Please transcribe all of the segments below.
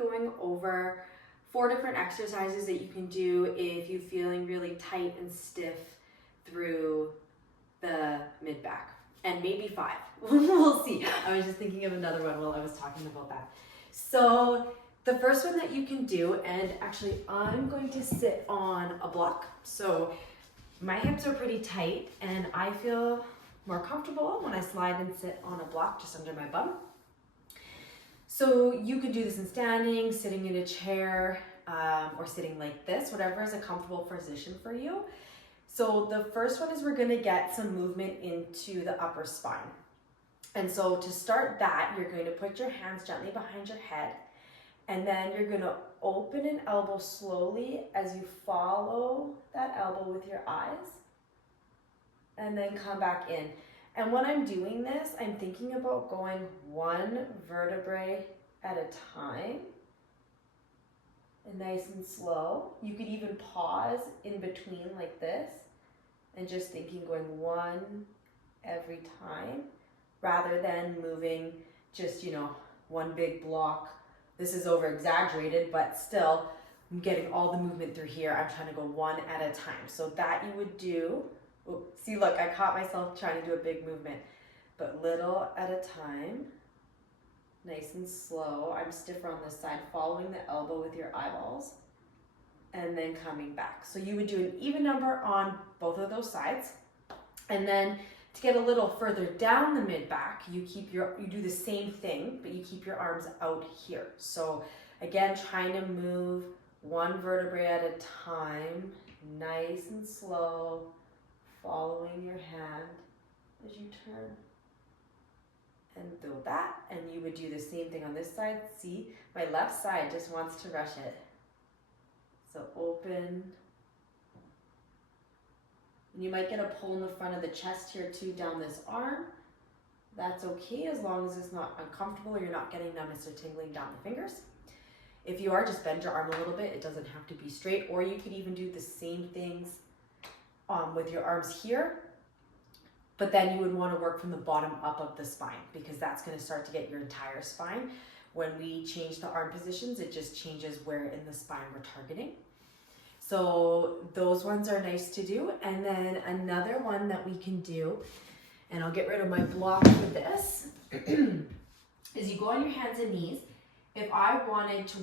going over 4 different exercises that you can do if you're feeling really tight and stiff through the mid-back, and maybe 5. We'll see. I was just thinking of another one while I was talking about that. So the first one that you can do, and actually I'm going to sit on a block. So my hips are pretty tight and I feel more comfortable when I slide and sit on a block just under my bum. So you could do this in standing, sitting in a chair, or sitting like this, whatever is a comfortable position for you. So the first one is we're gonna get some movement into the upper spine. And so to start that, you're going to put your hands gently behind your head, and then you're gonna open an elbow slowly as you follow that elbow with your eyes, and then come back in. And when I'm doing this, I'm thinking about going 1 vertebrae at a time, and nice and slow. You could even pause in between like this, and just thinking going 1 every time, rather than moving just, 1 big block. This is over exaggerated, but still I'm getting all the movement through here. I'm trying to go 1 at a time. So that you would do, oh, see, look, I caught myself trying to do a big movement, but little at a time, nice and slow. I'm stiffer on this side, following the elbow with your eyeballs, and then coming back. So you would do an even number on both of those sides. And then to get a little further down the mid back, you do the same thing, but you keep your arms out here. So again, trying to move 1 vertebrae at a time, nice and slow, following your hand as you turn. And do that, and you would do the same thing on this side. See, my left side just wants to rush it. So open. And you might get a pull in the front of the chest here too, down this arm. That's okay, as long as it's not uncomfortable or you're not getting numbness or tingling down the fingers. If you are, just bend your arm a little bit. It doesn't have to be straight, or you could even do the same things with your arms here. But then you would want to work from the bottom up of the spine, because that's going to start to get your entire spine. When we change the arm positions, it just changes where in the spine we're targeting. So those ones are nice to do. And then another one that we can do, and I'll get rid of my block for this, is you go on your hands and knees. If I wanted to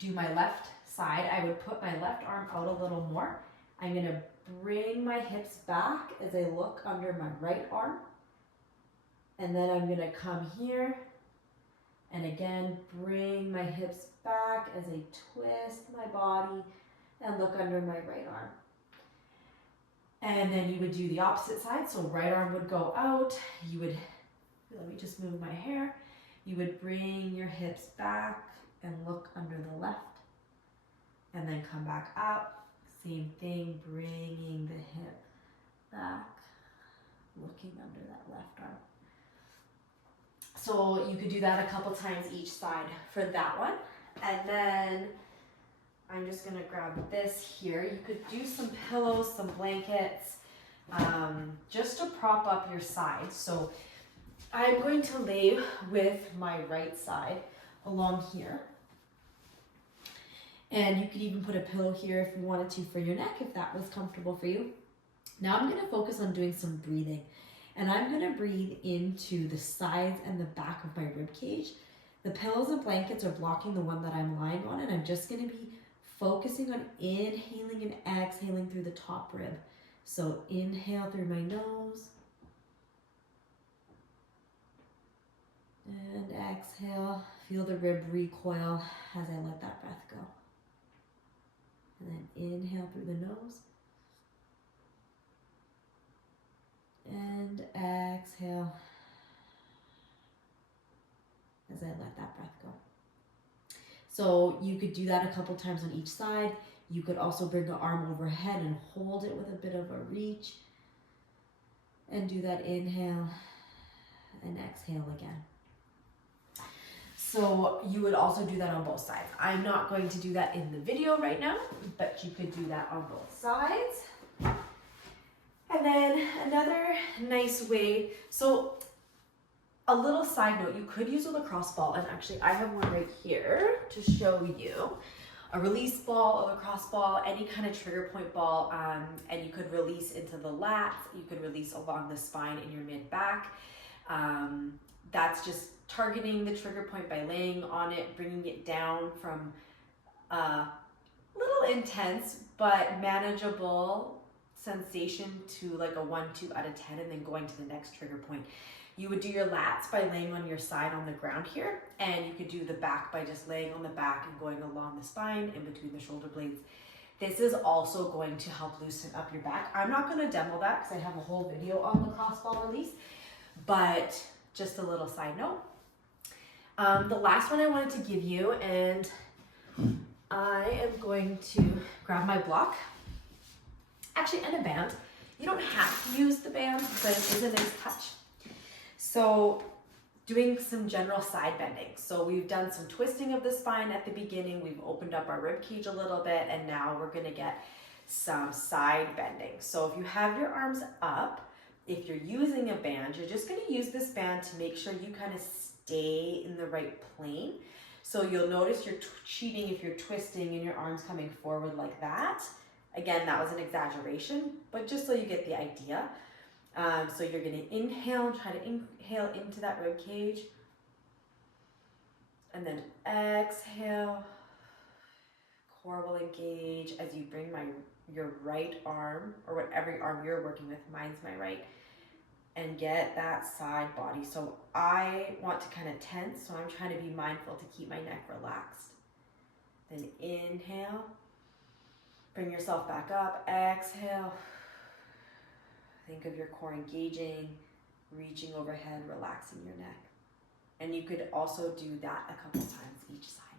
do my left side, I would put my left arm out a little more. I'm going to bring my hips back as I look under my right arm. And then I'm going to come here and again bring my hips back as I twist my body and look under my right arm. And then you would do the opposite side. So right arm would go out. You would, let me just move my hair. You would bring your hips back and look under the left, and then come back up. Same thing, bringing the hip back, looking under that left arm. So you could do that a couple times each side for that one. And then I'm just gonna grab this here. You could do some pillows, some blankets, just to prop up your side. So I'm going to lay with my right side along here. And you could even put a pillow here if you wanted to for your neck, if that was comfortable for you. Now I'm gonna focus on doing some breathing. And I'm gonna breathe into the sides and the back of my rib cage. The pillows and blankets are blocking the one that I'm lying on, and I'm just gonna be focusing on inhaling and exhaling through the top rib. So inhale through my nose. And exhale, feel the rib recoil as I let that breath go. And then inhale through the nose. And exhale as I let that breath go. So you could do that a couple times on each side. You could also bring the arm overhead and hold it with a bit of a reach. And do that inhale and exhale again. So you would also do that on both sides. I'm not going to do that in the video right now, but you could do that on both sides. And then another nice way, so A little side note, you could use a lacrosse ball, and actually I have one right here to show you. A release ball, a lacrosse ball, any kind of trigger point ball, and you could release into the lats, you could release along the spine in your mid-back. That's just targeting the trigger point by laying on it, bringing it down from a little intense but manageable sensation to like a 1, 2 out of 10, and then going to the next trigger point. You would do your lats by laying on your side on the ground here, and you could do the back by just laying on the back and going along the spine in between the shoulder blades. This is also going to help loosen up your back. I'm not going to demo that because I have a whole video on lacrosse ball release, but just a little side note. The last one I wanted to give you, and I am going to grab my block, actually, and a band. You don't have to use the band, but it is a nice touch. So doing some general side bending. So we've done some twisting of the spine at the beginning. We've opened up our rib cage a little bit, and now we're going to get some side bending. So if you have your arms up, if you're using a band, you're just going to use this band to make sure you kind of stay in the right plane. So you'll notice you're cheating if you're twisting and your arms coming forward like that. Again, that was an exaggeration, but just so you get the idea. So you're going to inhale, try to inhale into that rib cage, and then exhale. Core will engage as you bring your right arm, or whatever arm you're working with, mine's my right, and get that side body. So I want to kind of tense, so I'm trying to be mindful to keep my neck relaxed. Then inhale, bring yourself back up, exhale. Think of your core engaging, reaching overhead, relaxing your neck. And you could also do that a couple times each side.